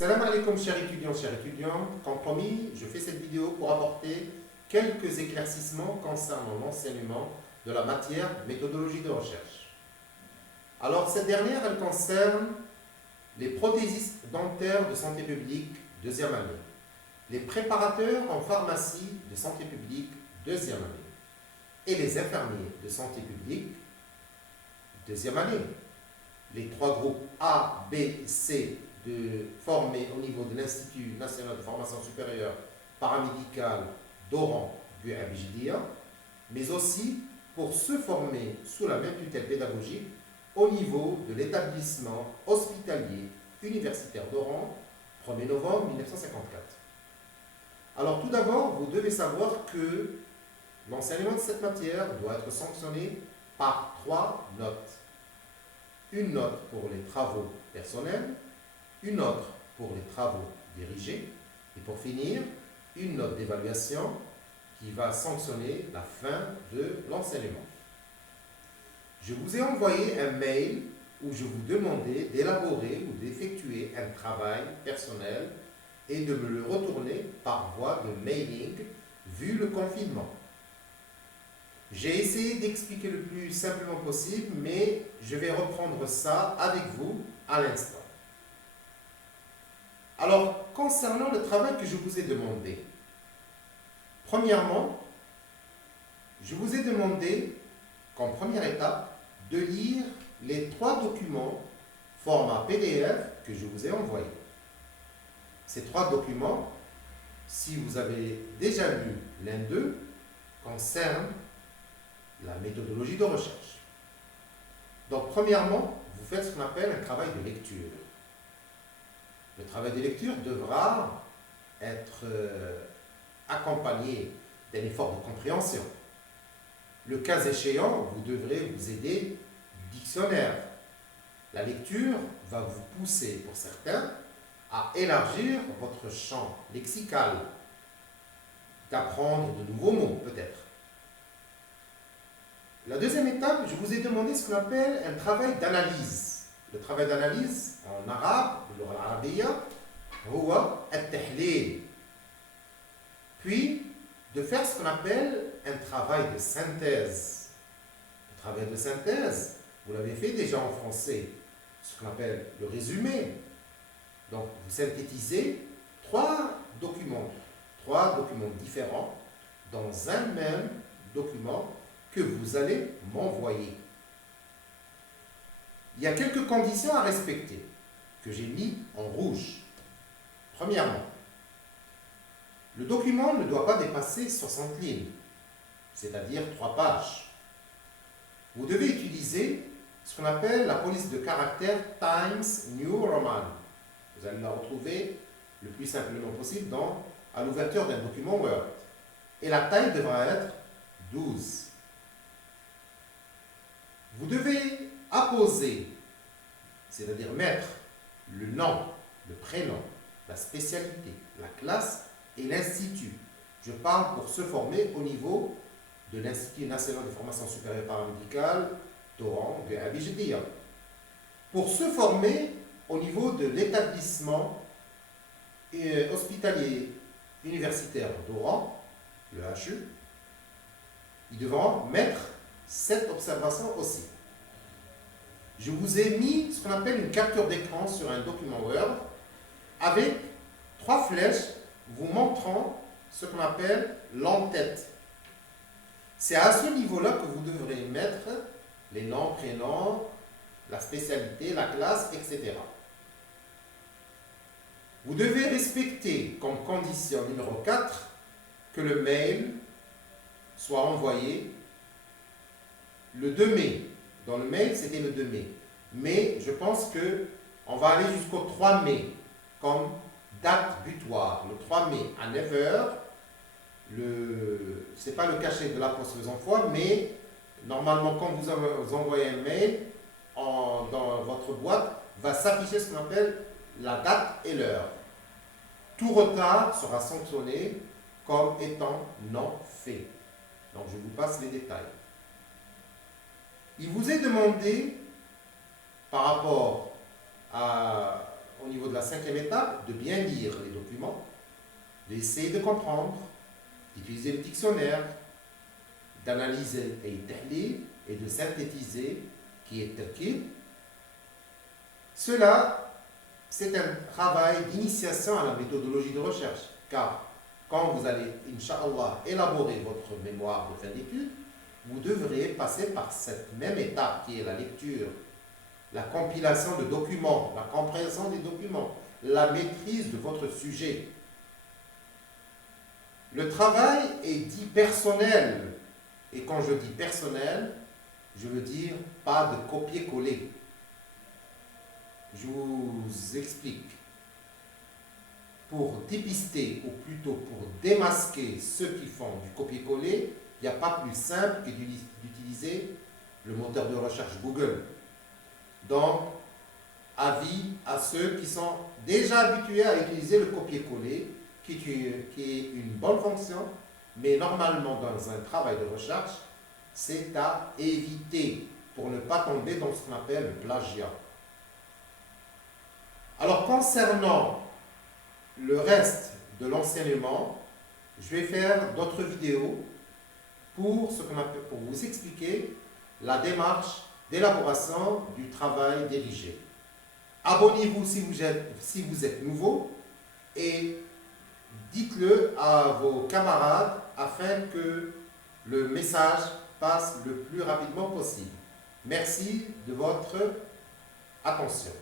Salam alaikum chers étudiants. Comme promis, je fais cette vidéo pour apporter quelques éclaircissements concernant l'enseignement de la matière méthodologie de recherche. Alors cette dernière, elle concerne les prothésistes dentaires de santé publique, deuxième année, les préparateurs en pharmacie de santé publique, deuxième année, et les infirmiers de santé publique, deuxième année. Les trois groupes A, B, C formés au niveau de l'Institut national de formation supérieure paramédicale d'Oran, Guabijidia, mais aussi pour se former sous la même tutelle pédagogique au niveau de l'établissement hospitalier universitaire d'Oran, 1er novembre 1954. Alors tout d'abord, vous devez savoir que l'enseignement de cette matière doit être sanctionné par 3 notes. Une note pour les travaux personnels, une autre pour les travaux dirigés, et pour finir, une note d'évaluation qui va sanctionner la fin de l'enseignement. Je vous ai envoyé un mail où je vous demandais d'élaborer ou d'effectuer un travail personnel et de me le retourner par voie de mailing vu le confinement. J'ai essayé d'expliquer le plus simplement possible, mais je vais reprendre ça avec vous à l'instant. Alors, concernant le travail que je vous ai demandé, premièrement, je vous ai demandé, comme première étape, de lire les 3 documents format PDF que je vous ai envoyés. Ces 3 documents, si vous avez déjà lu l'un d'eux, concernent la méthodologie de recherche. Donc, premièrement, vous faites ce qu'on appelle un travail de lecture. Le travail de lecture devra être accompagné d'un effort de compréhension. Le cas échéant, vous devrez vous aider du dictionnaire. La lecture va vous pousser, pour certains, à élargir votre champ lexical, d'apprendre de nouveaux mots, peut-être. La deuxième étape, je vous ai demandé ce qu'on appelle un travail d'analyse. Le travail d'analyse, en arabe, باللغة العربية, هو التحليل. Puis, de faire ce qu'on appelle un travail de synthèse. Le travail de synthèse, vous l'avez fait déjà en français, ce qu'on appelle le résumé. Donc, vous synthétisez 3 documents différents dans un même document que vous allez m'envoyer. Il y a quelques conditions à respecter que j'ai mis en rouge. Premièrement, le document ne doit pas dépasser 60 lignes, c'est-à-dire 3 pages. Vous devez utiliser ce qu'on appelle la police de caractère Times New Roman. Vous allez la retrouver le plus simplement possible à l'ouverture d'un document Word. Et la taille devra être 12. Vous devez apposer, c'est-à-dire mettre le nom, le prénom, la spécialité, la classe et l'institut. Je parle pour se former au niveau de l'Institut national de formation supérieure paramédicale d'Oran, de Guabijidia. Pour se former au niveau de l'établissement hospitalier universitaire d'Oran, le HU, ils devront mettre cette observation aussi. Je vous ai mis ce qu'on appelle une capture d'écran sur un document Word avec 3 flèches vous montrant ce qu'on appelle l'entête. C'est à ce niveau-là que vous devrez mettre les noms, prénoms, la spécialité, la classe, etc. Vous devez respecter comme condition numéro 4 que le mail soit envoyé le 2 mai. Dans le mail, c'était le 2 mai. Mais je pense qu'on va aller jusqu'au 3 mai comme date butoir. Le 3 mai à 9 h, ce n'est pas le cachet de la poste faisant foi, mais normalement, quand vous envoyez un mail, dans votre boîte, va s'afficher ce qu'on appelle la date et l'heure. Tout retard sera sanctionné comme étant non fait. Donc, je vous passe les détails. Il vous est demandé, par rapport au niveau de la 5e étape, de bien lire les documents, d'essayer de comprendre, d'utiliser le dictionnaire, d'analyser et de synthétiser, qui est terkib. Cela, c'est un travail d'initiation à la méthodologie de recherche, car quand vous allez, Inch'Allah, élaborer votre mémoire de fin d'études, vous devrez passer par cette même étape qui est la lecture, la compilation de documents, la compréhension des documents, la maîtrise de votre sujet. Le travail est dit personnel, et quand je dis personnel, je veux dire pas de copier-coller. Je vous explique. Pour dépister, ou plutôt pour démasquer ceux qui font du copier-coller, il n'y a pas plus simple que d'utiliser le moteur de recherche Google. Donc, avis à ceux qui sont déjà habitués à utiliser le copier-coller, qui est une bonne fonction, mais normalement dans un travail de recherche, c'est à éviter pour ne pas tomber dans ce qu'on appelle le plagiat. Alors, concernant le reste de l'enseignement, je vais faire d'autres vidéos pour vous expliquer la démarche d'élaboration du travail dirigé. Abonnez-vous si vous êtes nouveau et dites-le à vos camarades afin que le message passe le plus rapidement possible. Merci de votre attention.